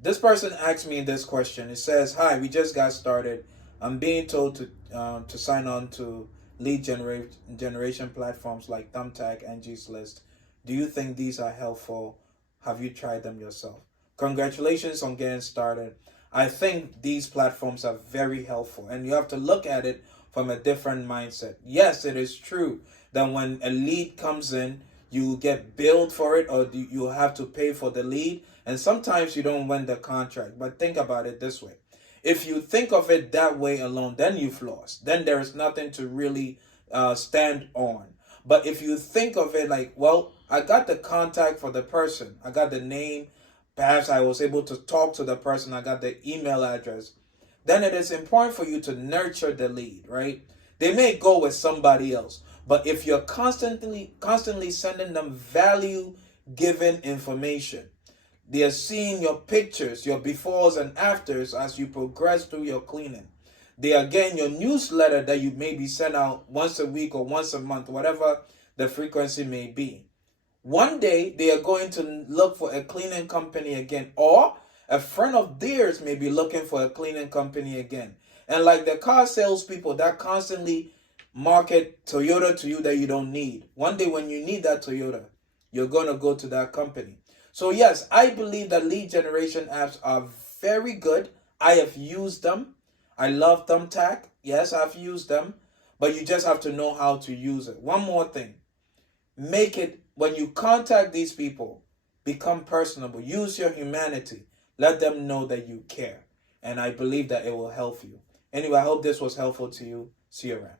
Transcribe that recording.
This person asked me this question. It says, "Hi, we just got started. I'm being told to sign on to generation platforms like Thumbtack, Angie's List. Do you think these are helpful? Have you tried them yourself? Congratulations on getting started. I think these platforms are very helpful, and you have to look at it from a different mindset. Yes, it is true that when a lead comes in, you get billed for it, or you have to pay for the lead, and sometimes you don't win the contract. But think about it this way: if you think of it that way alone, then you've lost. Then there is nothing to really stand on. But if you think of it like, well, I got the contact for the person, I got the name, perhaps I was able to talk to the person, I got the email address, then it is important for you to nurture the lead, right? They may go with somebody else, but if you're constantly sending them value given information, they are seeing your pictures, your befores and afters as you progress through your cleaning. They are getting your newsletter that you maybe send out once a week or once a month, whatever the frequency may be. One day they are going to look for a cleaning company again, or a friend of theirs may be looking for a cleaning company again. And like the car salespeople that constantly market Toyota to you that you don't need, one day when you need that Toyota, you're going to go to that company. So yes, I believe that lead generation apps are very good. I have used them. I love Thumbtack. Yes, I've used them. But you just have to know how to use it. One more thing. Make it, when you contact these people, become personable. Use your humanity. Let them know that you care. And I believe that it will help you. Anyway, I hope this was helpful to you. See you around.